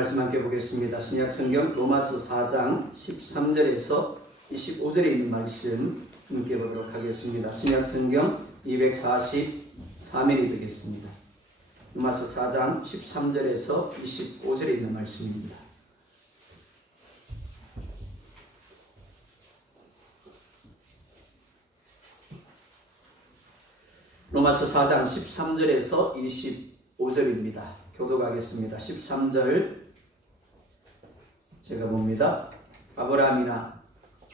말씀 함께 보겠습니다. 신약성경 로마서 4장 13절에서 25절에 있는 말씀 함께 보도록 하겠습니다. 신약성경 243면이 되겠습니다. 로마서 4장 13절에서 25절에 있는 말씀입니다. 로마서 4장 13절에서 25절입니다. 교독하겠습니다. 13절 제가 봅니다. 아브라함이나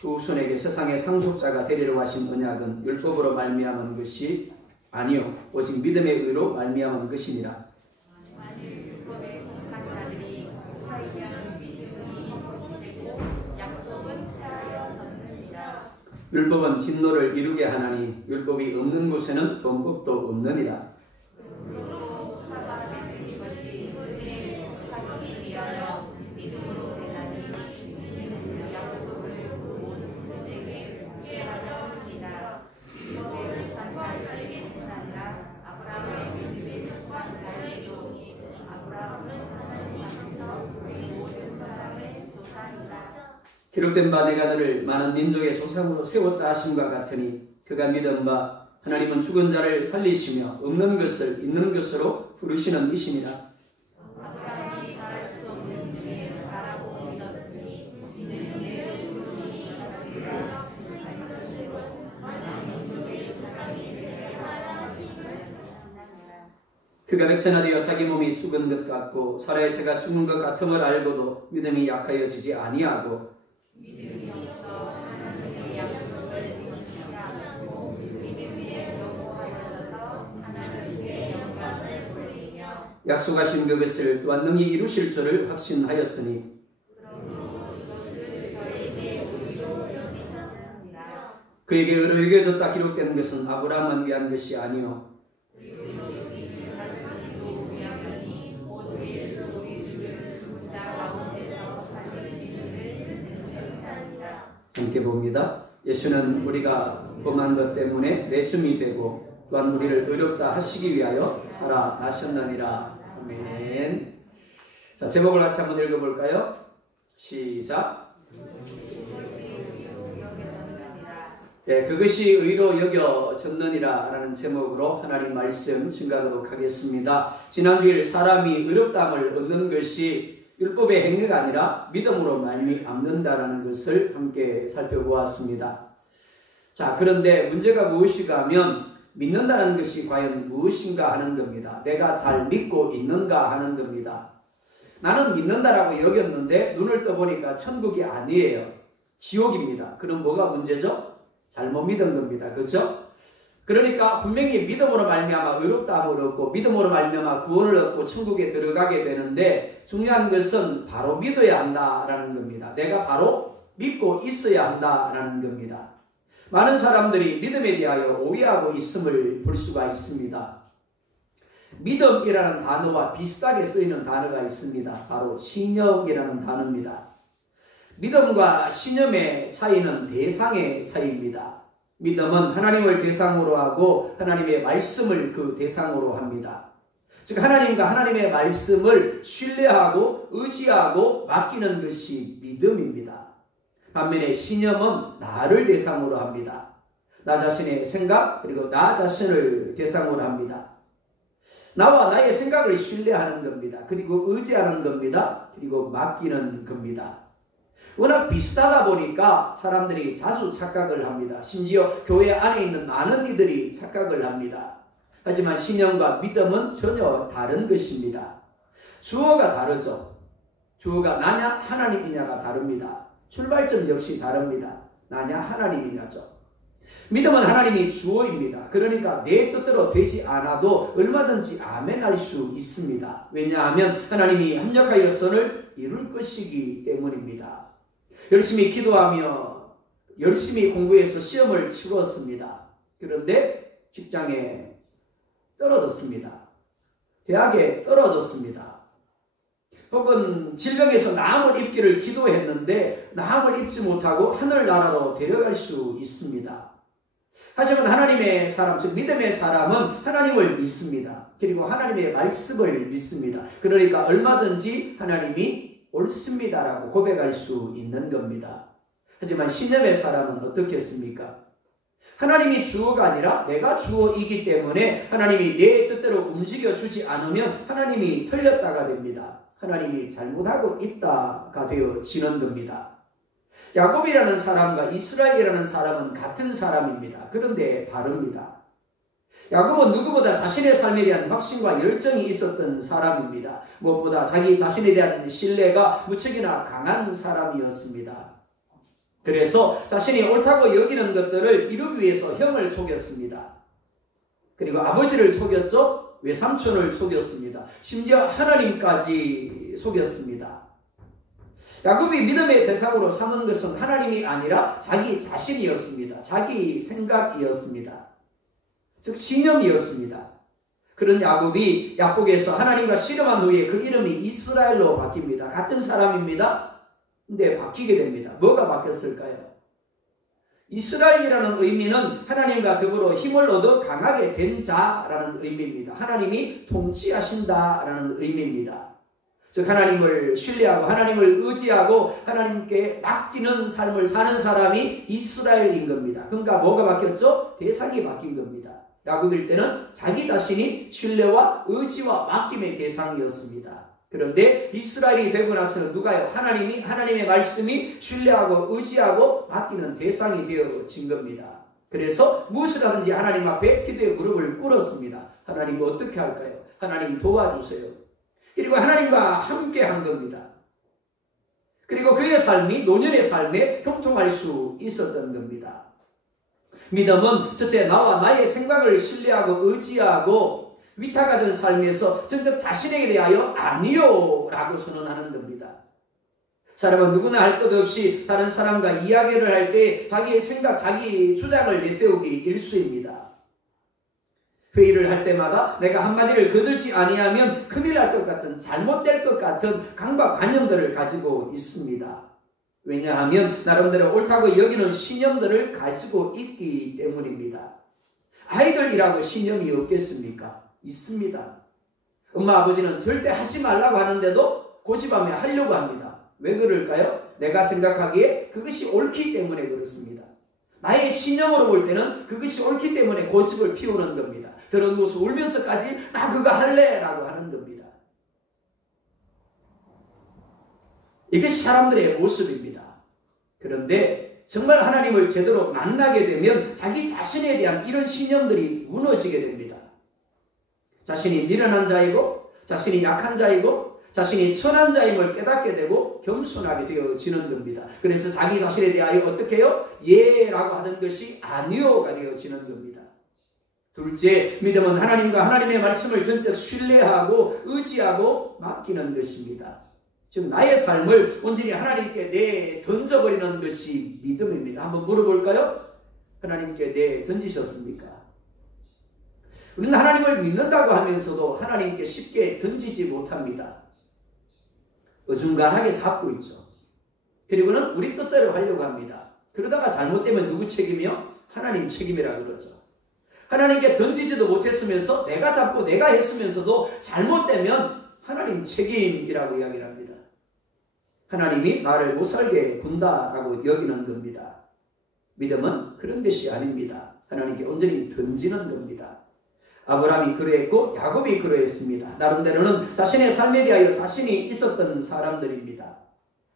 그 후손에게 세상의 상속자가 되리라고 하신 언약은 율법으로 말미암은 것이 아니요 오직 믿음의 의로 말미암은 것이니라. 만일 율법의 선악자들이 사이하는 믿음이 것이 되고 약속은 하여 졌느니라. 율법은 진노를 이루게 하나니 율법이 없는 곳에는 범법도 없느니라. 기록된 바 내가 너를 많은 민족의 조상으로 세웠다 하심과 같으니 그가 믿은 바 하나님은 죽은 자를 살리시며 없는 것을 있는 것으로 부르시는 이시니라. 아브라함이 말할 수 없는 중에 바라고 믿었으니 이는 그의 부름이 이루어지리라. 그가 백선하되어 자기 몸이 죽은 것 같고 사라의 태가 죽은 것 같음을 알고도 믿음이 약하여지지 아니하고 믿음이 없어 하나님의 약속을 지키지 않고 믿음 위에 노고하여져서 하나님께 영광을 돌리며 약속하신 그것을 또한 능히 이루실 줄을 확신하였으니 그러므로 이것을 저에게 의로 여기셨습니다. 그에게 의로 여겨졌다 기록된 것은 아브라함을 위한 것이 아니요 함께 봅니다. 예수는 우리가 범한 것 때문에 내줌이 되고 또한 우리를 의롭다 하시기 위하여 살아나셨느니라. 아멘. 자, 제목을 같이 한번 읽어볼까요? 시작. 네, 그것이 의로 여겨졌느니라 라는 제목으로 하나님 말씀 증가하도록 하겠습니다. 지난주일 사람이 의롭다함을 얻는 것이 율법의 행위가 아니라 믿음으로 말미암는다라는 것을 함께 살펴보았습니다. 자, 그런데 문제가 무엇인가 하면 믿는다는 것이 과연 무엇인가 하는 겁니다. 내가 잘 믿고 있는가 하는 겁니다. 나는 믿는다라고 여겼는데 눈을 떠보니까 천국이 아니에요. 지옥입니다. 그럼 뭐가 문제죠? 잘못 믿은 겁니다. 그렇죠? 그러니까 분명히 믿음으로 말미암아 의롭다함을 얻고 믿음으로 말미암아 구원을 얻고 천국에 들어가게 되는데 중요한 것은 바로 믿어야 한다라는 겁니다. 내가 바로 믿고 있어야 한다라는 겁니다. 많은 사람들이 믿음에 대하여 오해하고 있음을 볼 수가 있습니다. 믿음이라는 단어와 비슷하게 쓰이는 단어가 있습니다. 바로 신념이라는 단어입니다. 믿음과 신념의 차이는 대상의 차이입니다. 믿음은 하나님을 대상으로 하고 하나님의 말씀을 그 대상으로 합니다. 즉 하나님과 하나님의 말씀을 신뢰하고 의지하고 맡기는 것이 믿음입니다. 반면에 신념은 나를 대상으로 합니다. 나 자신의 생각 그리고 나 자신을 대상으로 합니다. 나와 나의 생각을 신뢰하는 겁니다. 그리고 의지하는 겁니다. 그리고 맡기는 겁니다. 워낙 비슷하다 보니까 사람들이 자주 착각을 합니다. 심지어 교회 안에 있는 많은 이들이 착각을 합니다. 하지만 신념과 믿음은 전혀 다른 것입니다. 주어가 다르죠. 주어가 나냐 하나님이냐가 다릅니다. 출발점 역시 다릅니다. 나냐 하나님이냐죠. 믿음은 하나님이 주어입니다. 그러니까 내 뜻대로 되지 않아도 얼마든지 아멘할 수 있습니다. 왜냐하면 하나님이 합력하여 선을 이룰 것이기 때문입니다. 열심히 기도하며 열심히 공부해서 시험을 치렀습니다. 그런데 직장에 떨어졌습니다. 대학에 떨어졌습니다. 혹은 질병에서 나음을 입기를 기도했는데 나음을 입지 못하고 하늘나라로 데려갈 수 있습니다. 하지만 하나님의 사람, 즉 믿음의 사람은 하나님을 믿습니다. 그리고 하나님의 말씀을 믿습니다. 그러니까 얼마든지 하나님이 옳습니다라고 고백할 수 있는 겁니다. 하지만 신념의 사람은 어떻겠습니까? 하나님이 주어가 아니라 내가 주어이기 때문에 하나님이 내 뜻대로 움직여주지 않으면 하나님이 틀렸다가 됩니다. 하나님이 잘못하고 있다가 되어지는 겁니다. 야곱이라는 사람과 이스라엘이라는 사람은 같은 사람입니다. 그런데 다릅니다. 야곱은 누구보다 자신의 삶에 대한 확신과 열정이 있었던 사람입니다. 무엇보다 자기 자신에 대한 신뢰가 무척이나 강한 사람이었습니다. 그래서 자신이 옳다고 여기는 것들을 이루기 위해서 형을 속였습니다. 그리고 아버지를 속였죠. 외삼촌을 속였습니다. 심지어 하나님까지 속였습니다. 야곱이 믿음의 대상으로 삼은 것은 하나님이 아니라 자기 자신이었습니다. 자기 생각이었습니다. 즉 신념이었습니다. 그런 야곱이 야복에서 하나님과 씨름한 후에 그 이름이 이스라엘로 바뀝니다. 같은 사람입니다. 근데 바뀌게 됩니다. 뭐가 바뀌었을까요? 이스라엘이라는 의미는 하나님과 더불어 힘을 얻어 강하게 된 자라는 의미입니다. 하나님이 통치하신다라는 의미입니다. 즉 하나님을 신뢰하고 하나님을 의지하고 하나님께 맡기는 삶을 사는 사람이 이스라엘인 겁니다. 그러니까 뭐가 바뀌었죠? 대상이 바뀐 겁니다. 야곱일 때는 자기 자신이 신뢰와 의지와 맡김의 대상이었습니다. 그런데 이스라엘이 되고 나서는 누가요? 하나님이, 하나님의 말씀이 신뢰하고 의지하고 맡기는 대상이 되어진 겁니다. 그래서 무엇을 하든지 하나님 앞에 기도의 무릎을 꿇었습니다. 하나님 어떻게 할까요? 하나님 도와주세요. 그리고 하나님과 함께 한 겁니다. 그리고 그의 삶이 노년의 삶에 형통할 수 있었던 겁니다. 믿음은 첫째 나와 나의 생각을 신뢰하고 의지하고 위탁하던 삶에서 전적 자신에게 대하여 아니요 라고 선언하는 겁니다. 사람은 누구나 할 것 없이 다른 사람과 이야기를 할 때 자기의 생각, 자기 주장을 내세우기 일쑤입니다. 회의를 할 때마다 내가 한마디를 거들지 아니하면 큰일 날 것 같은, 잘못될 것 같은 강박관념들을 가지고 있습니다. 왜냐하면 나름대로 옳다고 여기는 신념들을 가지고 있기 때문입니다. 아이들이라고 신념이 없겠습니까? 있습니다. 엄마 아버지는 절대 하지 말라고 하는데도 고집하며 하려고 합니다. 왜 그럴까요? 내가 생각하기에 그것이 옳기 때문에 그렇습니다. 나의 신념으로 볼 때는 그것이 옳기 때문에 고집을 피우는 겁니다. 들어누워서 울면서까지 나 그거 할래 라고 하는 겁니다. 이것이 사람들의 모습입니다. 그런데 정말 하나님을 제대로 만나게 되면 자기 자신에 대한 이런 신념들이 무너지게 됩니다. 자신이 미련한 자이고 자신이 약한 자이고 자신이 천한 자임을 깨닫게 되고 겸손하게 되어지는 겁니다. 그래서 자기 자신에 대하여 어떻게 해요? 예라고 하던 것이 아니요가 되어지는 겁니다. 둘째, 믿음은 하나님과 하나님의 말씀을 전적 신뢰하고 의지하고 맡기는 것입니다. 즉 나의 삶을 온전히 하나님께 던져버리는 것이 믿음입니다. 한번 물어볼까요? 하나님께 던지셨습니까? 우리는 하나님을 믿는다고 하면서도 하나님께 쉽게 던지지 못합니다. 어중간하게 잡고 있죠. 그리고는 우리 뜻대로 하려고 합니다. 그러다가 잘못되면 누구 책임이요? 하나님 책임이라 그러죠. 하나님께 던지지도 못했으면서 내가 잡고 내가 했으면서도 잘못되면 하나님 책임이라고 이야기를 합니다. 하나님이 나를 못살게 군다라고 여기는 겁니다. 믿음은 그런 것이 아닙니다. 하나님께 온전히 던지는 겁니다. 아브라함이 그러했고 야곱이 그러했습니다. 나름대로는 자신의 삶에 대하여 자신이 있었던 사람들입니다.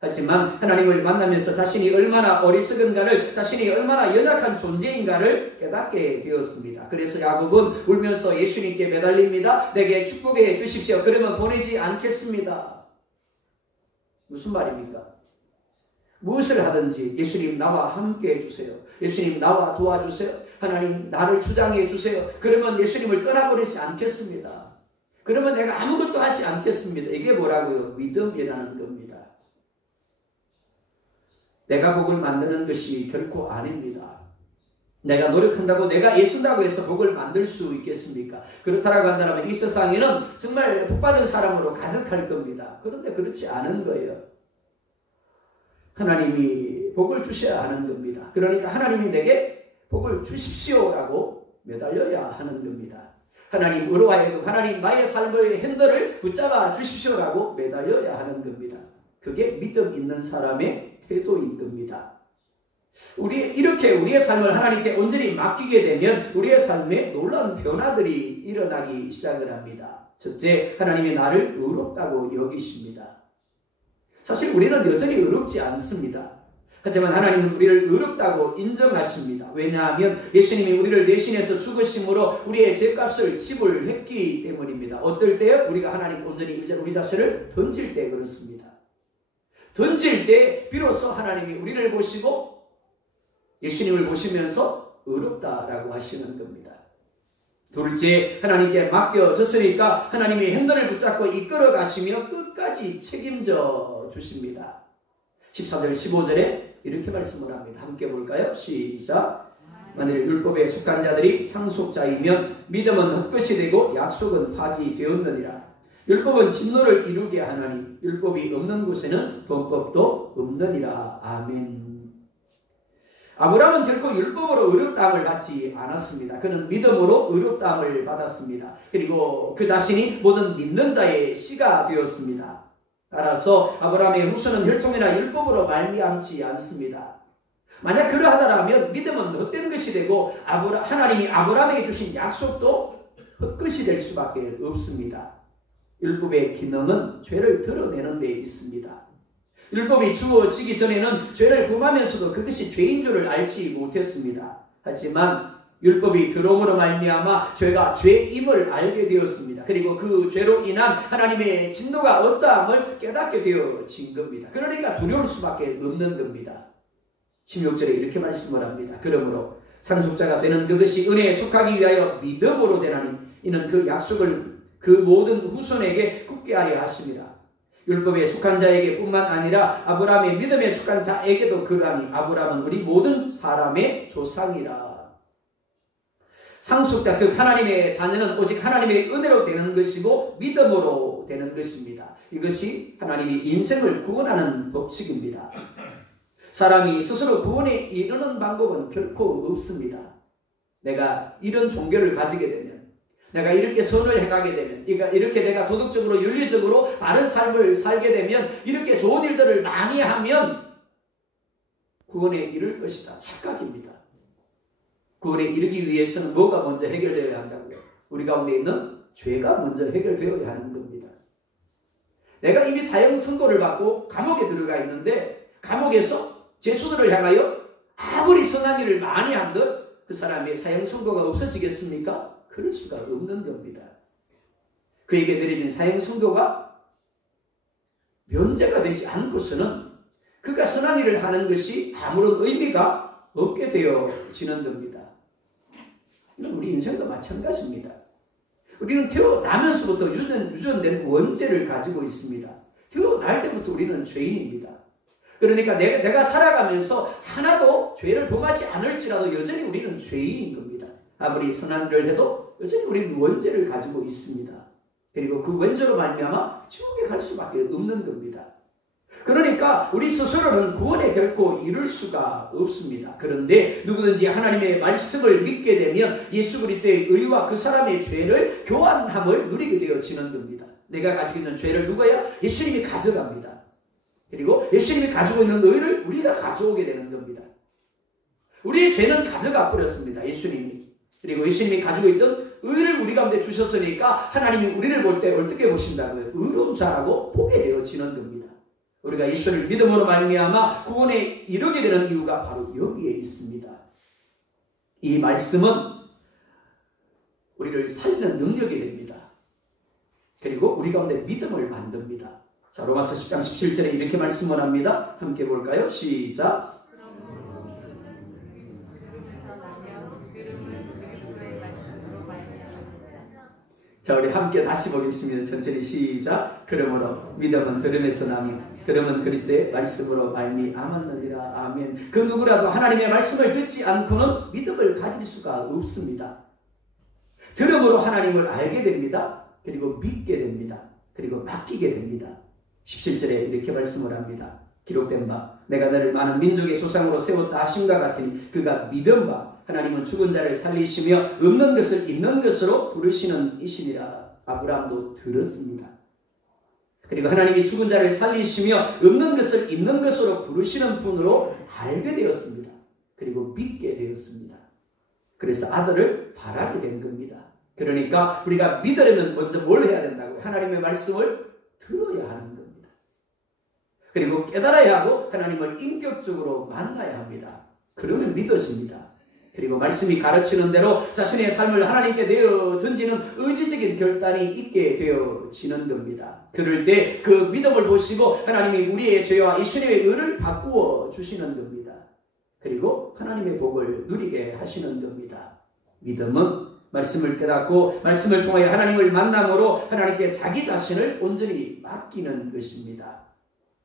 하지만 하나님을 만나면서 자신이 얼마나 어리석은가를, 자신이 얼마나 연약한 존재인가를 깨닫게 되었습니다. 그래서 야곱은 울면서 예수님께 매달립니다. 내게 축복해 주십시오. 그러면 보내지 않겠습니다. 무슨 말입니까? 무엇을 하든지 예수님 나와 함께 해주세요. 예수님 나와 도와주세요. 하나님 나를 주장해 주세요. 그러면 예수님을 떠나버리지 않겠습니다. 그러면 내가 아무것도 하지 않겠습니다. 이게 뭐라고요? 믿음이라는 겁니다. 내가 복을 만드는 것이 결코 아닙니다. 내가 노력한다고 내가 애쓴다고 해서 복을 만들 수 있겠습니까? 그렇다라고 한다면 이 세상에는 정말 복받은 사람으로 가득할 겁니다. 그런데 그렇지 않은 거예요. 하나님이 복을 주셔야 하는 겁니다. 그러니까 하나님이 내게 복을 주십시오라고 매달려야 하는 겁니다. 하나님 의로하여도 하나님 나의 삶의 핸들을 붙잡아 주십시오라고 매달려야 하는 겁니다. 그게 믿음 있는 사람의 태도인 겁니다. 이렇게 우리의 삶을 하나님께 온전히 맡기게 되면 우리의 삶에 놀라운 변화들이 일어나기 시작을 합니다. 첫째, 하나님이 나를 의롭다고 여기십니다. 사실 우리는 여전히 의롭지 않습니다. 하지만 하나님은 우리를 의롭다고 인정하십니다. 왜냐하면 예수님이 우리를 대신해서 죽으심으로 우리의 죄값을 지불했기 때문입니다. 어떨 때 우리가 하나님 온전히 우리 자신을 던질 때 그렇습니다. 던질 때 비로소 하나님이 우리를 보시고 예수님을 보시면서 의롭다라고 하시는 겁니다. 둘째, 하나님께 맡겨졌으니까 하나님이 핸들을 붙잡고 이끌어 가시며 끝까지 책임져 주십니다. 14절 15절에 이렇게 말씀을 합니다. 함께 볼까요? 시작. 만일 율법에 속한 자들이 상속자이면 믿음은 헛것이 되고 약속은 파기되었느니라. 율법은 진노를 이루게 하나니 율법이 없는 곳에는 범법도 없느니라. 아멘. 아브라함은 결코 율법으로 의롭다함을 받지 않았습니다. 그는 믿음으로 의롭다함을 받았습니다. 그리고 그 자신이 모든 믿는 자의 씨가 되었습니다. 따라서 아브라함의 후손은 혈통이나 율법으로 말미암지 않습니다. 만약 그러하다라면 믿음은 헛된 것이 되고 하나님이 아브라함에게 주신 약속도 헛것이 될 수밖에 없습니다. 율법의 기능은 죄를 드러내는 데 있습니다. 율법이 주어지기 전에는 죄를 범하면서도 그것이 죄인 줄을 알지 못했습니다. 하지만 율법이 들어옴으로 말미암아 죄가 죄임을 알게 되었습니다. 그리고 그 죄로 인한 하나님의 진노가 어떠함을 깨닫게 되어진 겁니다. 그러니까 두려울 수밖에 없는 겁니다. 16절에 이렇게 말씀을 합니다. 그러므로 상속자가 되는 그것이 은혜에 속하기 위하여 믿음으로 되나니 이는 그 약속을 그 모든 후손에게 굳게 하려 하심이라. 율법에 속한 자에게 뿐만 아니라 아브라함의 믿음에 속한 자에게도 그러하니 아브라함은 우리 모든 사람의 조상이라. 상속자, 즉 하나님의 자녀는 오직 하나님의 은혜로 되는 것이고 믿음으로 되는 것입니다. 이것이 하나님이 인생을 구원하는 법칙입니다. 사람이 스스로 구원에 이르는 방법은 결코 없습니다. 내가 이런 종교를 가지게 되면, 내가 이렇게 선을 해가게 되면, 이렇게 내가 도덕적으로 윤리적으로 바른 삶을 살게 되면, 이렇게 좋은 일들을 많이 하면 구원에 이를 것이다. 착각입니다. 구원에 이르기 위해서는 뭐가 먼저 해결되어야 한다고요? 우리 가운데 있는 죄가 먼저 해결되어야 하는 겁니다. 내가 이미 사형 선고를 받고 감옥에 들어가 있는데 감옥에서 죄수들을 향하여 아무리 선한 일을 많이 한들 그 사람의 사형 선고가 없어지겠습니까? 그럴 수가 없는 겁니다. 그에게 내려진 사형 선고가 면제가 되지 않고서는 그가 선한 일을 하는 것이 아무런 의미가 없게 되어지는 겁니다. 우리 인생도 마찬가지입니다. 우리는 태어나면서부터 유전된 원죄를 가지고 있습니다. 태어날 때부터 우리는 죄인입니다. 그러니까 내가 살아가면서 하나도 죄를 범하지 않을지라도 여전히 우리는 죄인인 겁니다. 아무리 선한 일을 해도 여전히 우리는 원죄를 가지고 있습니다. 그리고 그 원죄로 말미암아 지옥에 갈 수밖에 없는 겁니다. 그러니까 우리 스스로는 구원에 결코 이룰 수가 없습니다. 그런데 누구든지 하나님의 말씀을 믿게 되면 예수 그리스도의 의와 그 사람의 죄를 교환함을 누리게 되어지는 겁니다. 내가 가지고 있는 죄를 누가야? 예수님이 가져갑니다. 그리고 예수님이 가지고 있는 의를 우리가 가져오게 되는 겁니다. 우리의 죄는 가져가 버렸습니다. 예수님이. 그리고 예수님이 가지고 있던 의를 우리 가운데 주셨으니까 하나님이 우리를 볼 때 어떻게 보신다고요? 의로운 자라고 보게 되어지는 겁니다. 우리가 예수를 믿음으로 말미암아 구원에 이르게 되는 이유가 바로 여기에 있습니다. 이 말씀은 우리를 살리는 능력이 됩니다. 그리고 우리 가운데 믿음을 만듭니다. 자, 로마서 10장 17절에 이렇게 말씀을 합니다. 함께 볼까요? 시작. 자, 우리 함께 다시 보겠습니다. 천천히 시작. 그러므로 믿음은 들음에서 나며 들음은 그리스도의 말씀으로 말미암았느니라. 아멘. 그 누구라도 하나님의 말씀을 듣지 않고는 믿음을 가질 수가 없습니다. 들음으로 하나님을 알게 됩니다. 그리고 믿게 됩니다. 그리고 맡기게 됩니다. 17절에 이렇게 말씀을 합니다. 기록된 바 내가 너를 많은 민족의 조상으로 세웠다 하심과 같으니 그가 믿은 바 하나님은 죽은 자를 살리시며 없는 것을 있는 것으로 부르시는 이시니라. 아브라함도 들었습니다. 그리고 하나님이 죽은 자를 살리시며 없는 것을 있는 것으로 부르시는 분으로 알게 되었습니다. 그리고 믿게 되었습니다. 그래서 아들을 바라게 된 겁니다. 그러니까 우리가 믿으려면 먼저 뭘 해야 된다고요? 하나님의 말씀을 들어야 하는 겁니다. 그리고 깨달아야 하고 하나님을 인격적으로 만나야 합니다. 그러면 믿어집니다. 그리고 말씀이 가르치는 대로 자신의 삶을 하나님께 내어 던지는 의지적인 결단이 있게 되어지는 겁니다. 그럴 때 그 믿음을 보시고 하나님이 우리의 죄와 예수님의 의를 바꾸어 주시는 겁니다. 그리고 하나님의 복을 누리게 하시는 겁니다. 믿음은 말씀을 깨닫고 말씀을 통하여 하나님을 만남으로 하나님께 자기 자신을 온전히 맡기는 것입니다.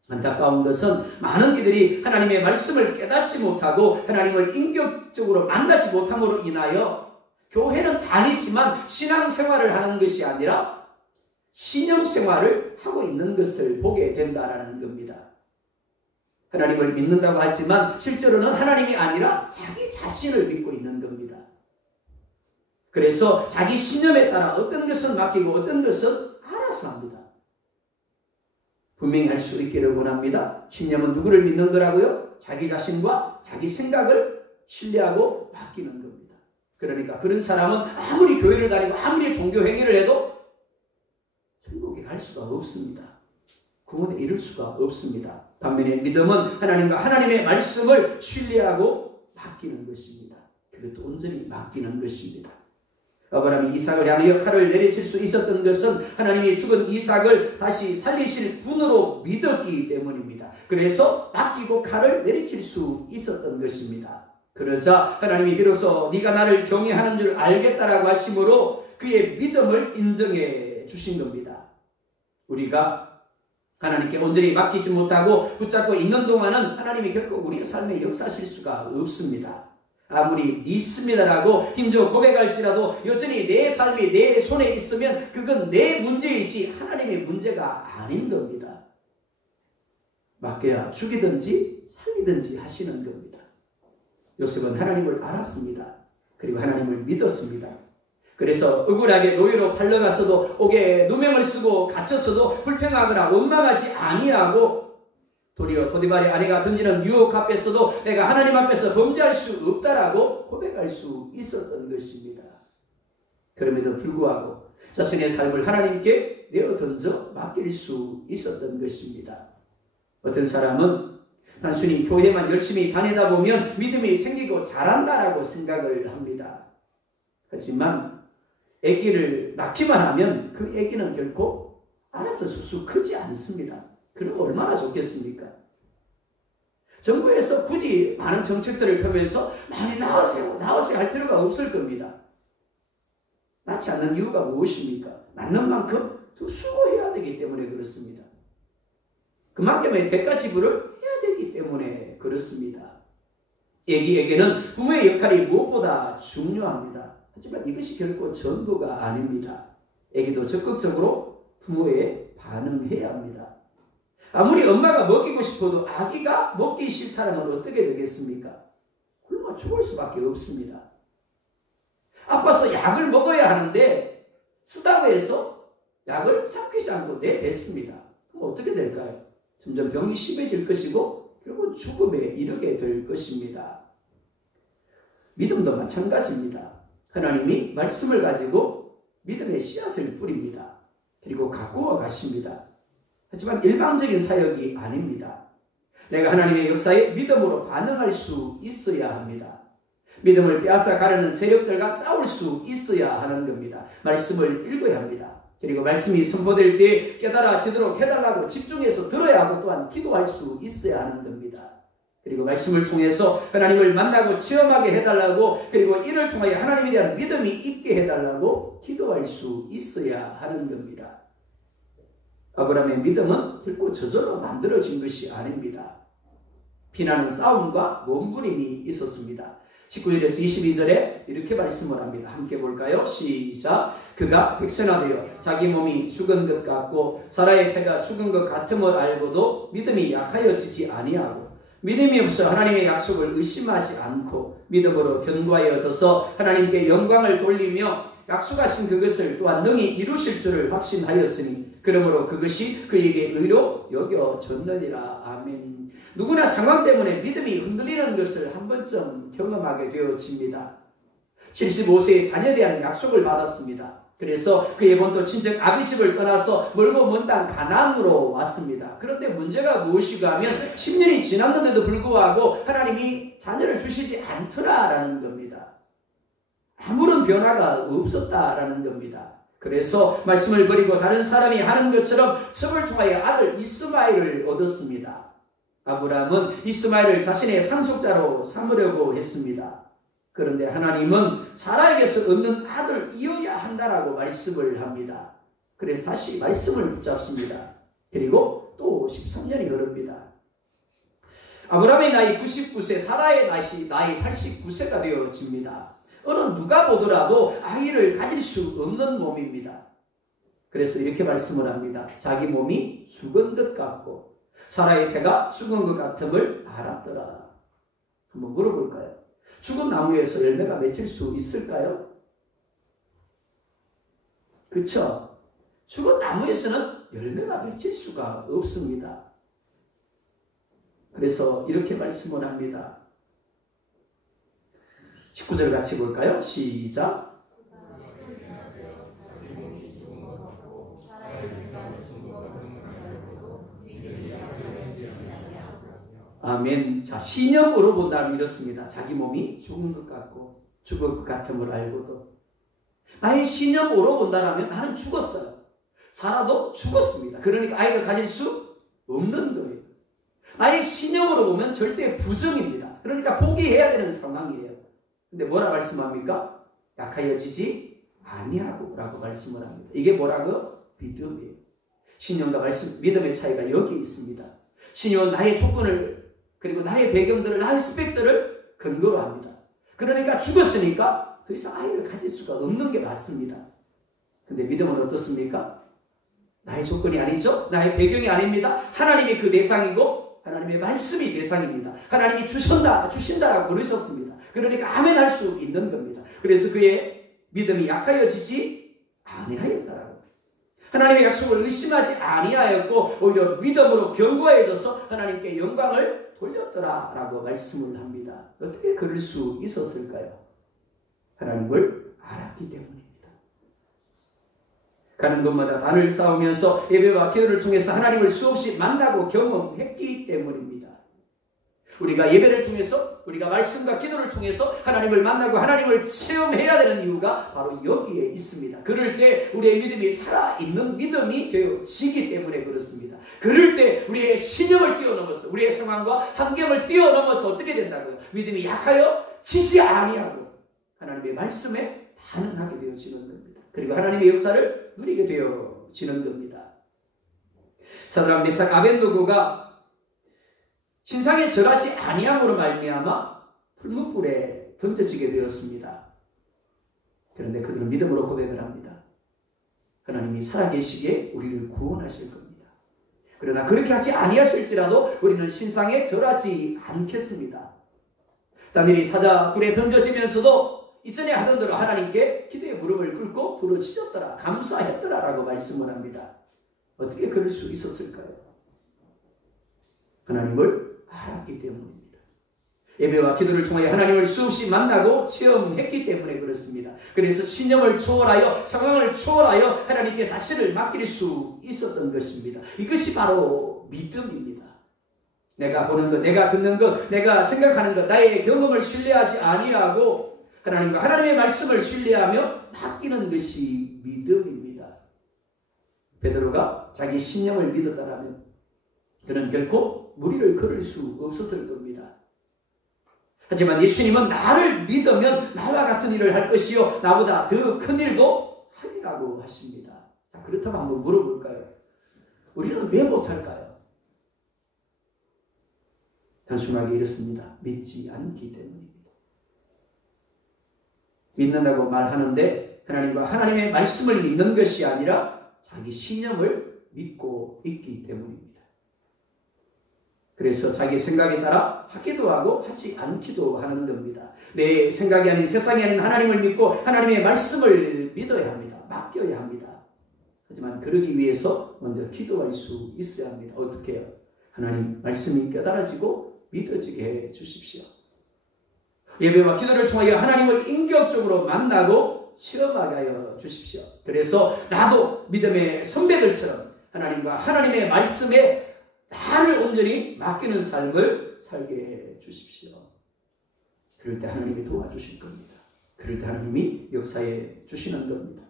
안타까운 것은 많은 이들이 하나님의 말씀을 깨닫지 못하고 하나님을 인격적으로 만나지 못함으로 인하여 교회는 다니지만 신앙생활을 하는 것이 아니라 신앙생활을 하고 있는 것을 보게 된다라는 겁니다. 하나님을 믿는다고 하지만 실제로는 하나님이 아니라 자기 자신을 믿고 있는 겁니다. 그래서 자기 신념에 따라 어떤 것은 맡기고 어떤 것은 알아서 합니다. 분명히 할 수 있기를 원합니다. 신념은 누구를 믿는 거라고요? 자기 자신과 자기 생각을 신뢰하고 맡기는 겁니다. 그러니까 그런 사람은 아무리 교회를 다니고 아무리 종교 행위를 해도 천국에 갈 수가 없습니다. 구원에 이를 수가 없습니다. 반면에 믿음은 하나님과 하나님의 말씀을 신뢰하고 맡기는 것입니다. 그것도 온전히 맡기는 것입니다. 아브라함이 이삭을 향하여 칼을 내리칠 수 있었던 것은 하나님이 죽은 이삭을 다시 살리실 분으로 믿었기 때문입니다. 그래서 맡기고 칼을 내리칠 수 있었던 것입니다. 그러자 하나님이 비로소 네가 나를 경외하는 줄 알겠다라고 하심으로 그의 믿음을 인정해 주신 겁니다. 우리가 하나님께 온전히 맡기지 못하고 붙잡고 있는 동안은 하나님이 결코 우리의 삶에 역사하실 수가 없습니다. 아무리 믿습니다라고 힘주어 고백할지라도 여전히 내 삶이 내 손에 있으면 그건 내 문제이지 하나님의 문제가 아닌 겁니다. 맡겨야 죽이든지 살리든지 하시는 겁니다. 요셉은 하나님을 알았습니다. 그리고 하나님을 믿었습니다. 그래서 억울하게 노예로 팔려가서도 옥에 누명을 쓰고 갇혔어도 불평하거나 원망하지 아니하고 도리어 보디발의 아내가 던지는 유혹 앞에서도 내가 하나님 앞에서 범죄할 수 없다라고 고백할 수 있었던 것입니다. 그럼에도 불구하고 자신의 삶을 하나님께 내어 던져 맡길 수 있었던 것입니다. 어떤 사람은 단순히 교회만 열심히 다니다 보면 믿음이 생기고 자란다라고 생각을 합니다. 하지만 아기를 낳기만 하면 그 아기는 결코 알아서 쑥쑥 크지 않습니다. 그럼 얼마나 좋겠습니까? 정부에서 굳이 많은 정책들을 펴면서 많이 낳으세요 할 필요가 없을 겁니다. 낳지 않는 이유가 무엇입니까? 낳는 만큼 더 수고해야 되기 때문에 그렇습니다. 그만큼의 대가 지불을 해야 되기 때문에 그렇습니다. 아기에게는 부모의 역할이 무엇보다 중요합니다. 하지만 이것이 결코 전부가 아닙니다. 아기도 적극적으로 부모에 반응해야 합니다. 아무리 엄마가 먹이고 싶어도 아기가 먹기 싫다면 어떻게 되겠습니까? 굶어 죽을 수밖에 없습니다. 아파서 약을 먹어야 하는데 쓰다고 해서 약을 삼키지 않고 내뱉습니다. 그럼 어떻게 될까요? 점점 병이 심해질 것이고 결국 죽음에 이르게 될 것입니다. 믿음도 마찬가지입니다. 하나님이 말씀을 가지고 믿음의 씨앗을 뿌립니다. 그리고 가꾸어 가십니다. 하지만 일방적인 사역이 아닙니다. 내가 하나님의 역사에 믿음으로 반응할 수 있어야 합니다. 믿음을 빼앗아 가려는 세력들과 싸울 수 있어야 하는 겁니다. 말씀을 읽어야 합니다. 그리고 말씀이 선포될 때 깨달아 제대로 해달라고 집중해서 들어야 하고 또한 기도할 수 있어야 하는 겁니다. 그리고 말씀을 통해서 하나님을 만나고 체험하게 해달라고 그리고 이를 통하여 하나님에 대한 믿음이 있게 해달라고 기도할 수 있어야 하는 겁니다. 아브라함의 믿음은 결코 저절로 만들어진 것이 아닙니다. 피나는 싸움과 몸부림이 있었습니다. 19절에서 22절에 이렇게 말씀을 합니다. 함께 볼까요? 시작. 그가 백선하되어 자기 몸이 죽은 것 같고 사라의 태가 죽은 것 같음을 알고도 믿음이 약하여지지 아니하고 믿음이 없어 하나님의 약속을 의심하지 않고 믿음으로 견고하여져서 하나님께 영광을 돌리며 약속하신 그것을 또한 능히 이루실 줄을 확신하였으니 그러므로 그것이 그에게 의로 여겨졌느니라. 아멘. 누구나 상황 때문에 믿음이 흔들리는 것을 한 번쯤 경험하게 되어집니다. 75세의 자녀에 대한 약속을 받았습니다. 그래서 그의 본토 친척 아비집을 떠나서 멀고 먼 땅 가나안으로 왔습니다. 그런데 문제가 무엇이가 하면 10년이 지났는데도 불구하고 하나님이 자녀를 주시지 않더라라는 겁니다. 아무런 변화가 없었다라는 겁니다. 그래서 말씀을 버리고 다른 사람이 하는 것처럼 첩을 통하여 아들 이스마엘을 얻었습니다. 아브라함은 이스마엘을 자신의 상속자로 삼으려고 했습니다. 그런데 하나님은 사라에게서 얻는 아들이어야 한다라고 말씀을 합니다. 그래서 다시 말씀을 붙잡습니다. 그리고 또 13년이 흐릅니다. 아브라함의 나이 99세, 사라의 나이 89세가 되어집니다. 어느 누가 보더라도 아이를 가질 수 없는 몸입니다. 그래서 이렇게 말씀을 합니다. 자기 몸이 죽은 것 같고 사라의 태가 죽은 것 같음을 알았더라. 한번 물어볼까요? 죽은 나무에서 열매가 맺힐 수 있을까요? 그렇죠? 죽은 나무에서는 열매가 맺힐 수가 없습니다. 그래서 이렇게 말씀을 합니다. 19절 같이 볼까요? 시작. 아멘. 자, 신념으로 본다면 이렇습니다. 자기 몸이 죽은 것 같고 죽을 것 같음을 알고도 나의 신념으로 본다면 나는 죽었어요. 살아도 죽었습니다. 그러니까 아이를 가질 수 없는 거예요. 나의 신념으로 보면 절대 부정입니다. 그러니까 포기해야 되는 상황이에요. 근데 뭐라 말씀합니까? 약하여지지 아니하고 라고 말씀을 합니다. 이게 뭐라고? 믿음이에요. 신념과 믿음의 차이가 여기 있습니다. 신념은 나의 조건을 그리고 나의 배경들을, 나의 스펙들을 근거로 합니다. 그러니까 죽었으니까 더 이상 아이를 가질 수가 없는 게 맞습니다. 근데 믿음은 어떻습니까? 나의 조건이 아니죠? 나의 배경이 아닙니다. 하나님이 그 대상이고 하나님의 말씀이 대상입니다. 하나님이 주신다라고 그러셨습니다. 그러니까 아멘 할 수 있는 겁니다. 그래서 그의 믿음이 약하여지지 아니하였다라고. 하나님의 약속을 의심하지 아니하였고 오히려 믿음으로 견고해져서 하나님께 영광을 돌렸더라라고 말씀을 합니다. 어떻게 그럴 수 있었을까요? 하나님을 알았기 때문입니다. 가는 곳마다 단을 쌓으면서 예배와 기도를 통해서 하나님을 수없이 만나고 경험했기 때문입니다. 우리가 예배를 통해서 우리가 말씀과 기도를 통해서 하나님을 만나고 하나님을 체험해야 되는 이유가 바로 여기에 있습니다. 그럴 때 우리의 믿음이 살아있는 믿음이 되어지기 때문에 그렇습니다. 그럴 때 우리의 신념을 뛰어넘어서 우리의 상황과 환경을 뛰어넘어서 어떻게 된다고요? 믿음이 약하여 지지 아니하고 하나님의 말씀에 반응하게 되어지는 겁니다. 그리고 하나님의 역사를 누리게 되어지는 겁니다. 사드락 메삭 아벤노고가 신상에 절하지 아니함으로 말미암아 풀무불에 던져지게 되었습니다. 그런데 그들은 믿음으로 고백을 합니다. 하나님이 살아계시기에 우리를 구원하실 겁니다. 그러나 그렇게 하지 아니하실지라도 우리는 신상에 절하지 않겠습니다. 다니엘이 사자굴에 던져지면서도 이전에 하던 대로 하나님께 기도의 무릎을 꿇고 부르짖었더라, 감사했더라 라고 말씀을 합니다. 어떻게 그럴 수 있었을까요? 하나님을 알았기 때문입니다. 예배와 기도를 통하여 하나님을 수없이 만나고 체험했기 때문에 그렇습니다. 그래서 신념을 초월하여 상황을 초월하여 하나님께 다시를 맡길 수 있었던 것입니다. 이것이 바로 믿음입니다. 내가 보는 것, 내가 듣는 것, 내가 생각하는 것, 나의 경험을 신뢰하지 아니하고 하나님과 하나님의 말씀을 신뢰하며 맡기는 것이 믿음입니다. 베드로가 자기 신념을 믿었다라면 그는 결코 무리를 걸을 수 없었을 겁니다. 하지만 예수님은 나를 믿으면 나와 같은 일을 할 것이요 나보다 더 큰 일도 하리라고 하십니다. 자, 그렇다면 한번 물어볼까요? 우리는 왜 못할까요? 단순하게 이렇습니다. 믿지 않기 때문입니다. 믿는다고 말하는데 하나님과 하나님의 말씀을 믿는 것이 아니라 자기 신념을 믿고 있기 때문입니다. 그래서 자기 생각에 따라 하기도 하고 하지 않기도 하는 겁니다. 내 생각이 아닌 세상이 아닌 하나님을 믿고 하나님의 말씀을 믿어야 합니다. 맡겨야 합니다. 하지만 그러기 위해서 먼저 기도할 수 있어야 합니다. 어떻게 해요? 하나님 말씀이 깨달아지고 믿어지게 해 주십시오. 예배와 기도를 통하여 하나님을 인격적으로 만나고 체험하게 하여 주십시오. 그래서 나도 믿음의 선배들처럼 하나님과 하나님의 말씀에 나를 온전히 맡기는 삶을 살게 해 주십시오. 그럴 때 하나님이 도와주실 겁니다. 그럴 때 하나님이 역사해 주시는 겁니다.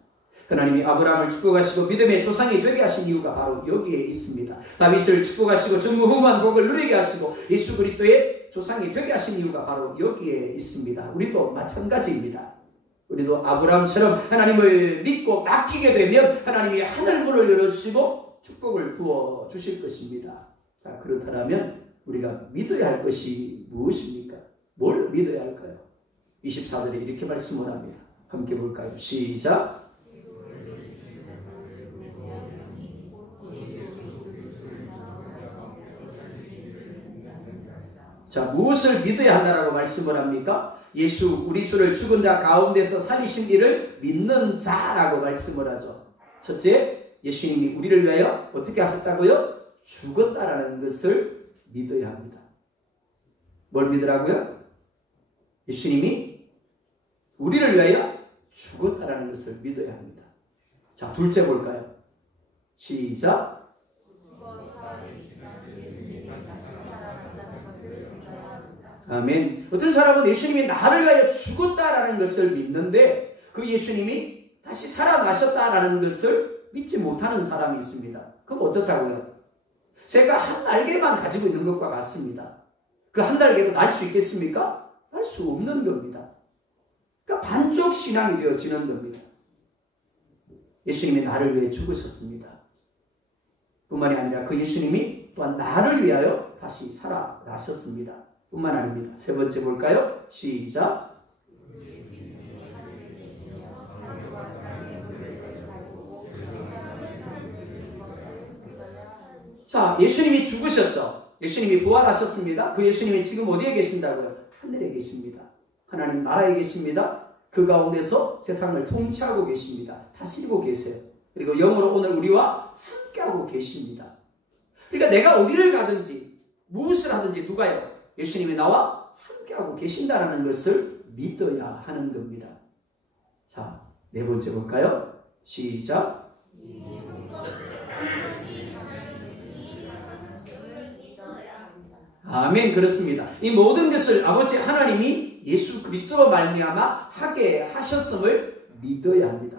하나님이 아브라함을 축복하시고 믿음의 조상이 되게 하신 이유가 바로 여기에 있습니다. 다윗을 축복하시고 전무후무한 복을 누리게 하시고 예수 그리스도의 조상이 되게 하신 이유가 바로 여기에 있습니다. 우리도 마찬가지입니다. 우리도 아브라함처럼 하나님을 믿고 맡기게 되면 하나님이 하늘문을 열어주시고 축복을 부어주실 것입니다. 자, 그렇다면 우리가 믿어야 할 것이 무엇입니까? 뭘 믿어야 할까요? 24절에 이렇게 말씀을 합니다. 함께 볼까요? 시작. 자, 무엇을 믿어야 한다라고 말씀을 합니까? 예수, 우리 주를 죽은 자 가운데서 살리신 이를 믿는 자라고 말씀을 하죠. 첫째, 예수님이 우리를 위하여 어떻게 하셨다고요? 죽었다라는 것을 믿어야 합니다. 뭘 믿으라고요? 예수님이 우리를 위하여 죽었다라는 것을 믿어야 합니다. 자, 둘째 볼까요? 시작. 아멘. 어떤 사람은 예수님이 나를 위하여 죽었다라는 것을 믿는데 그 예수님이 다시 살아나셨다라는 것을 믿지 못하는 사람이 있습니다. 그럼 어떻다고요? 제가 한 날개만 가지고 있는 것과 같습니다. 그 한 날개로 날 수 있겠습니까? 날 수 없는 겁니다. 그러니까 반쪽 신앙이 되어지는 겁니다. 예수님이 나를 위해 죽으셨습니다. 뿐만이 아니라 그 예수님이 또한 나를 위하여 다시 살아나셨습니다. 뿐만 아닙니다. 세 번째 볼까요? 시작. 자, 예수님이 죽으셨죠. 예수님이 부활하셨습니다. 그 예수님이 지금 어디에 계신다고요? 하늘에 계십니다. 하나님 나라에 계십니다. 그 가운데서 세상을 통치하고 계십니다. 다스리고 계세요. 그리고 영으로 오늘 우리와 함께하고 계십니다. 그러니까 내가 어디를 가든지 무엇을 하든지 누가요? 예수님이 나와 함께하고 계신다는 것을 믿어야 하는 겁니다. 자, 네 번째 볼까요? 시작. 아멘. 그렇습니다. 이 모든 것을 아버지 하나님이 예수 그리스도로 말미암아 하게 하셨음을 믿어야 합니다.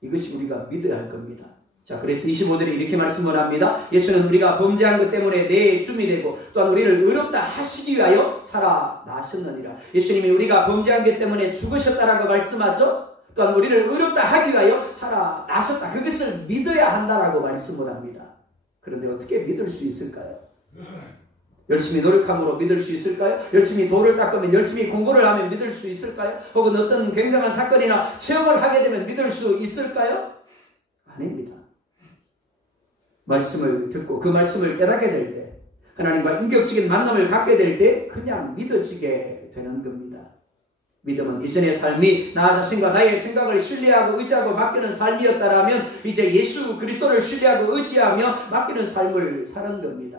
이것이 우리가 믿어야 할 겁니다. 자, 그래서 25절에 이렇게 말씀을 합니다. 예수는 우리가 범죄한 것 때문에 내 줌이 되고 또한 우리를 의롭다 하시기 위하여 살아나셨느니라. 예수님이 우리가 범죄한 것 때문에 죽으셨다라고 말씀하죠. 또한 우리를 의롭다 하기 위하여 살아나셨다. 그것을 믿어야 한다라고 말씀을 합니다. 그런데 어떻게 믿을 수 있을까요? 열심히 노력함으로 믿을 수 있을까요? 열심히 돌을 닦으면, 열심히 공부를 하면 믿을 수 있을까요? 혹은 어떤 굉장한 사건이나 체험을 하게 되면 믿을 수 있을까요? 아닙니다. 말씀을 듣고 그 말씀을 깨닫게 될 때, 하나님과 인격적인 만남을 갖게 될 때 그냥 믿어지게 되는 겁니다. 믿음은 이전의 삶이 나 자신과 나의 생각을 신뢰하고 의지하고 맡기는 삶이었다라면 이제 예수 그리스도를 신뢰하고 의지하며 맡기는 삶을 사는 겁니다.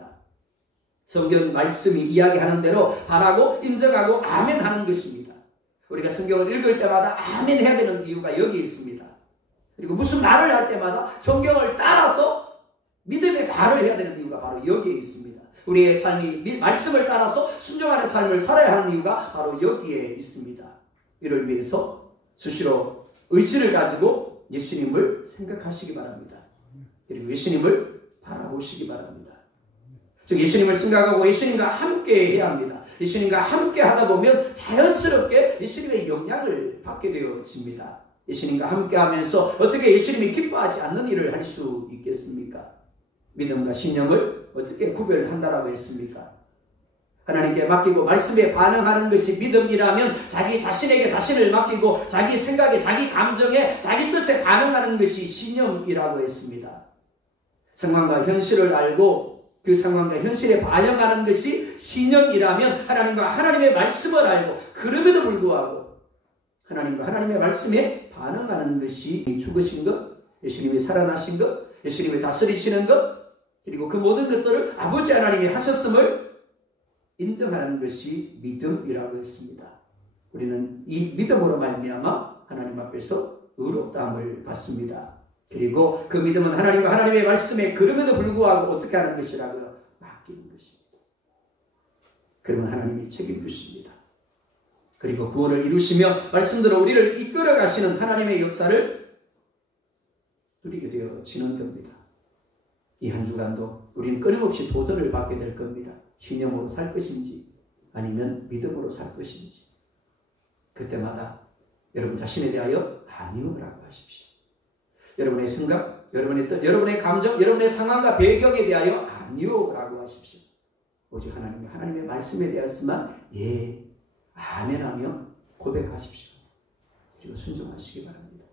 성경 말씀이 이야기하는 대로 바라고 인정하고 아멘하는 것입니다. 우리가 성경을 읽을 때마다 아멘 해야 되는 이유가 여기 있습니다. 그리고 무슨 말을 할 때마다 성경을 따라서 믿음의 말을 해야 되는 이유가 바로 여기에 있습니다. 우리의 삶이 말씀을 따라서 순종하는 삶을 살아야 하는 이유가 바로 여기에 있습니다. 이를 위해서 수시로 의지를 가지고 예수님을 생각하시기 바랍니다. 그리고 예수님을 바라보시기 바랍니다. 즉 예수님을 생각하고 예수님과 함께 해야 합니다. 예수님과 함께 하다 보면 자연스럽게 예수님의 영향을 받게 되어집니다. 예수님과 함께 하면서 어떻게 예수님이 기뻐하지 않는 일을 할 수 있겠습니까? 믿음과 신념을 어떻게 구별한다라고 했습니까? 하나님께 맡기고 말씀에 반응하는 것이 믿음이라면 자기 자신에게 자신을 맡기고 자기 생각에, 자기 감정에, 자기 뜻에 반응하는 것이 신념이라고 했습니다. 상황과 현실을 알고 그 상황과 현실에 반영하는 것이 신념이라면 하나님과 하나님의 말씀을 알고 그럼에도 불구하고 하나님과 하나님의 말씀에 반응하는 것이 죽으신 것, 예수님이 살아나신 것, 예수님이 다스리시는 것, 그리고 그 모든 것들을 아버지 하나님이 하셨음을 인정하는 것이 믿음이라고 했습니다. 우리는 이 믿음으로 말미암아 하나님 앞에서 의롭다함을 받습니다. 그리고 그 믿음은 하나님과 하나님의 말씀에 그럼에도 불구하고 어떻게 하는 것이라고요? 맡기는 것입니다. 그러면 하나님이 책임지십니다. 그리고 구원을 이루시며 말씀대로 우리를 이끌어 가시는 하나님의 역사를 누리게 되어지는 겁니다. 이 한 주간도 우리는 끊임없이 도전을 받게 될 겁니다. 신념으로 살 것인지 아니면 믿음으로 살 것인지. 그때마다 여러분 자신에 대하여 아니오라고 하십시오. 여러분의 생각, 여러분의 뜻, 여러분의 감정, 여러분의 상황과 배경에 대하여 아니오라고 하십시오. 오직 하나님의 말씀에 대해서만 예, 아멘 하며 고백하십시오. 그리고 순종하시기 바랍니다.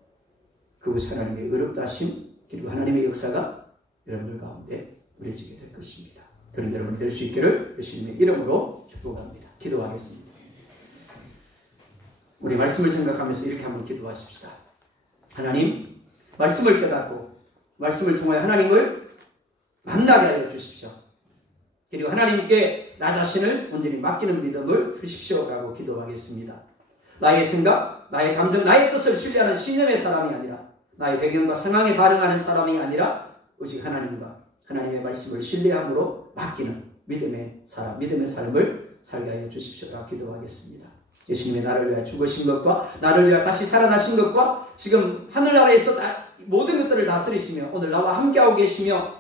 그것이 하나님의 의롭다 하심 그리고 하나님의 역사가 여러분들 가운데 누려지게 될 것입니다. 그런 여러분이 될 수 있기를 예수님의 이름으로 축복합니다. 기도하겠습니다. 우리 말씀을 생각하면서 이렇게 한번 기도하십시다. 하나님, 말씀을 깨닫고 말씀을 통하여 하나님을 만나게 하여 주십시오. 그리고 하나님께 나 자신을 온전히 맡기는 믿음을 주십시오라고 기도하겠습니다. 나의 생각, 나의 감정, 나의 뜻을 신뢰하는 신념의 사람이 아니라 나의 배경과 상황에 반응하는 사람이 아니라 오직 하나님과 하나님의 말씀을 신뢰함으로 맡기는 믿음의 사람, 믿음의 삶을 살게 하여 주십시오라고 기도하겠습니다. 예수님의 나를 위하여 죽으신 것과 나를 위하여 다시 살아나신 것과 지금 하늘나라에서 모든 것들을 다스리시며 오늘 나와 함께하고 계시며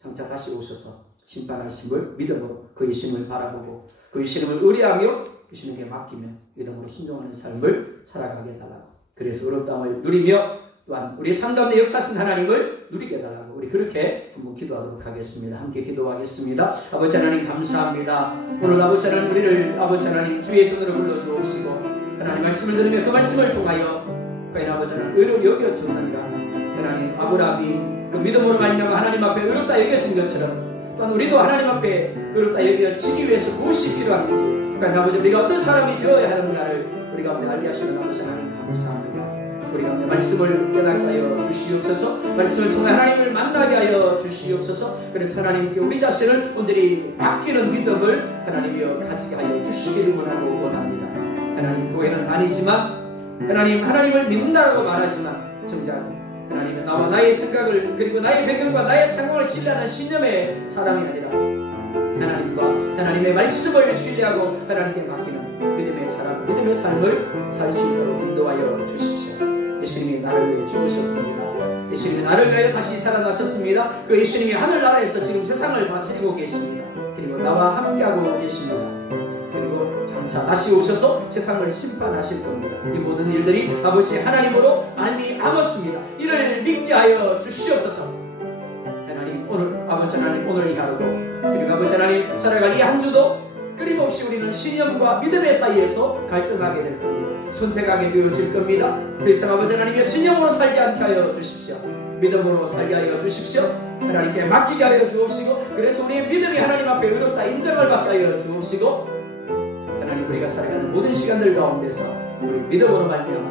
장차 다시 오셔서 심판하심을 믿음으로 그 예수님을 바라보고 그 예수님을 의뢰하며 예수님께 맡기며 믿음으로 순종하는 삶을 살아가게 해달라고, 그래서 의롭다함을 누리며 또한 우리의 삶 가운데 역사하신 하나님을 누리게 해달라고 우리 그렇게 한번 기도하도록 하겠습니다. 함께 기도하겠습니다. 아버지 하나님 감사합니다. 오늘 아버지 하나님 우리를 아버지 하나님 주의 손으로 불러주옵시고 하나님 말씀을 들으며 그 말씀을 통하여 과연 아버지 하나님 의로 여겨졌느니라. 하나님 아브라함이 그 믿음으로 말미암아 하나님 앞에 의롭다 여겨진 것처럼 또한 우리도 하나님 앞에 의롭다 여겨지기 위해서 무엇이 필요한지 과연 아버지 우리가 어떤 사람이 되어야 하는가를 우리 가운데 알게 하시는 아버지 하나님 감사합니다. 우리 가운데 말씀을 깨닫게 하여 주시옵소서. 말씀을 통해 하나님을 만나게 하여 주시옵소서. 그래서 하나님께 우리 자신을 온전히 맡기는 믿음을 하나님이여 가지게 하여 주시기를 원합니다. 하나님 교회는 아니지만 하나님을 믿는다고 말하지만 정작 하나님은 나와 나의 생각을 그리고 나의 배경과 나의 상황을 신뢰하는 신념의 사람이 아니라 하나님과 하나님의 말씀을 신뢰하고 하나님께 맡기는 믿음의 사람, 믿음의 삶을 살 수 있도록 인도하여 주십시오. 예수님이 나를 위해 죽으셨습니다. 예수님이 나를 위하여 다시 살아나셨습니다. 그 예수님이 하늘나라에서 지금 세상을 다스리고 계십니다. 그리고 나와 함께하고 계십니다. 그리고 장차 다시 오셔서 세상을 심판하실 겁니다. 이 모든 일들이 아버지 하나님으로 말미암았습니다. 이를 믿게 하여 주시옵소서. 하나님 오늘 아버지 하나님 오늘 이 하루도 그리고 아버지 하나님 살아갈 이 한 주도 끊임없이 우리는 신념과 믿음의 사이에서 갈등하게 될 겁니다. 선택하게 되어질 겁니다. 그 이상 아버지 하나님의 신념으로 살지 않게 하여 주십시오. 믿음으로 살게 하여 주십시오. 하나님께 맡기게 하여 주옵시고 그래서 우리의 믿음이 하나님 앞에 의롭다 인정을 받게 하여 주옵시고 하나님 우리가 살아가는 모든 시간들 가운데서 우리 믿음으로 말미암아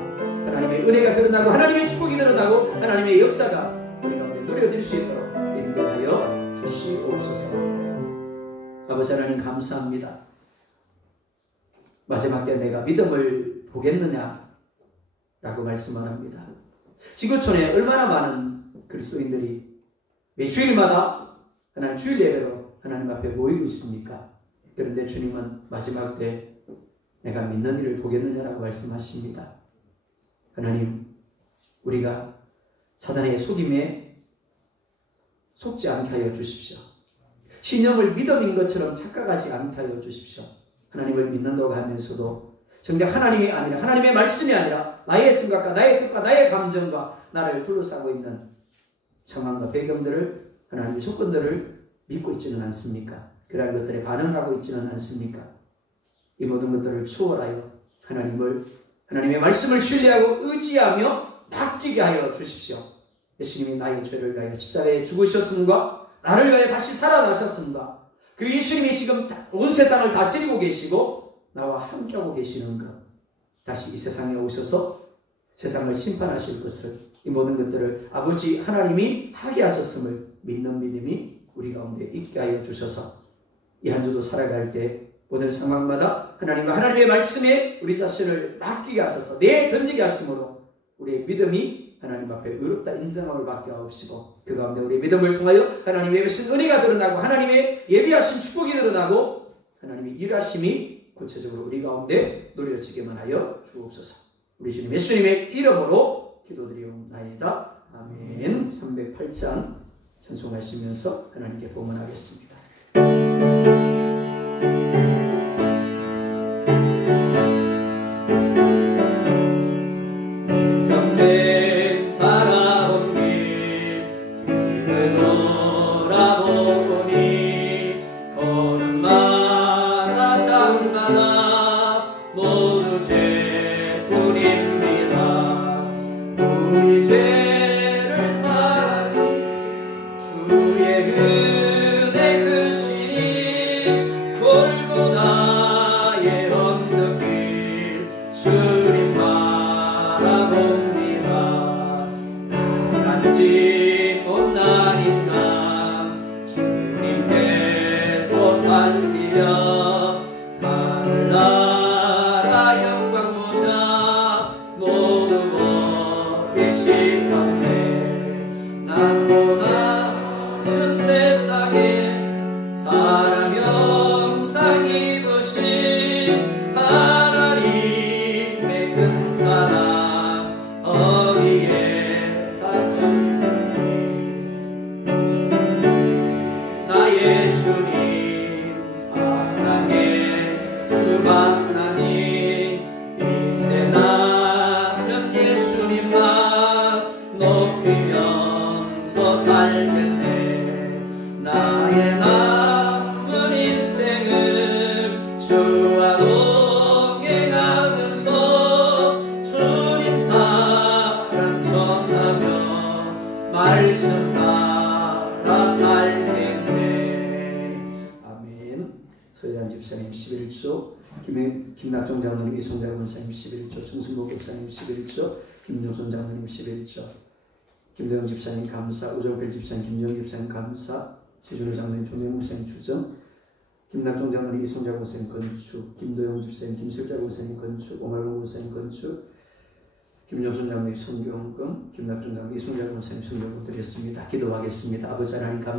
하나님의 은혜가 드러나고 하나님의 축복이 드러나고 하나님의 역사가 우리 가운데 누려질 수 있도록 인도하여 주시옵소서. 아버지 하나님 감사합니다. 마지막 때 내가 믿음을 보겠느냐 라고 말씀을 합니다. 지구촌에 얼마나 많은 그리스도인들이 매 주일마다 하나님 주일 예배로 하나님 앞에 모이고 있습니까? 그런데 주님은 마지막 때 내가 믿는 이를 보겠느냐라고 말씀하십니다. 하나님 우리가 사단의 속임에 속지 않게 하여 주십시오. 신념을 믿음인 것처럼 착각하지 않게 하여 주십시오. 하나님을 믿는다고 하면서도 정작 하나님이 아니라 하나님의 말씀이 아니라 나의 생각과 나의 뜻과 나의 감정과 나를 둘러싸고 있는 상황과 배경들을 하나님의 조건들을 믿고 있지는 않습니까? 그러한 것들에 반응하고 있지는 않습니까? 이 모든 것들을 추월하여 하나님의 말씀을 신뢰하고 의지하며 맡기게 하여 주십시오. 예수님이 나의 죄를 위하여 십자가에 죽으셨음과 나를 위하여 다시 살아나셨습니다. 그 예수님이 지금 온 세상을 다스리고 계시고 나와 함께하고 계시는 것, 다시 이 세상에 오셔서 세상을 심판하실 것을, 이 모든 것들을 아버지 하나님이 하게 하셨음을 믿는 믿음이 우리 가운데 있게 하여 주셔서 이 한 주도 살아갈 때 모든 상황마다 하나님과 하나님의 말씀에 우리 자신을 맡기게 하셔서 내던지게 하심으로 우리의 믿음이 하나님 앞에 의롭다 인정함을 받게 하옵시고, 그 가운데 우리의 믿음을 통하여 하나님의 예비하신 은혜가 드러나고 하나님의 예비하신 축복이 드러나고 하나님의 일하심이 구체적으로 우리 가운데 누려지게만 하여 주옵소서. 우리 주님 예수님의 이름으로 기도드리옵나이다. 아멘. 308장 찬송하시면서 하나님께 봉헌하겠습니다. 평생 살아온 길을 돌아보니 걸음마다 장마다 모두 죄뿐입니다. 우리 죄를 사하신 주의 은혜 크시니 골고다의 언덕길 주님 바라봅니다. 단지 못난인 나 주님께서 살리려 하늘나라 영광 보자 모두 버리시었네. 낳고 나신 세상에 사람 영상 입으신 하나님의 큰 사랑 어디에 닿던지 나의 주님 사랑해 주 만나니 이제 나는 예수님만 높이면서 살겠네. 나의 남은 인생을 주와 동행하면서 주님 사랑 전하며 말씀 따라 살겠네. 아멘. 서희안 집사님 11조, 김낙종 장로님, 이송장 권사님 11조, 정승복 목사님 11조, 김용선 장로님 11조, 김대영 집사님 감사, 우정필 집사님, 김정 집사님 감사, 최준호 장로님, 조명 목사님 주정, 김낙종 장로님, 이송장 권사님 건축, 김도영 집사님, 김슬자 권사님 건축, 오말봉 권사님 건축, 김용선 장로님 성경금, 김낙종 장로님, 이송장 권사님 성경금 드렸습니다. 기도하겠습니다. 아버지 하나님 감사.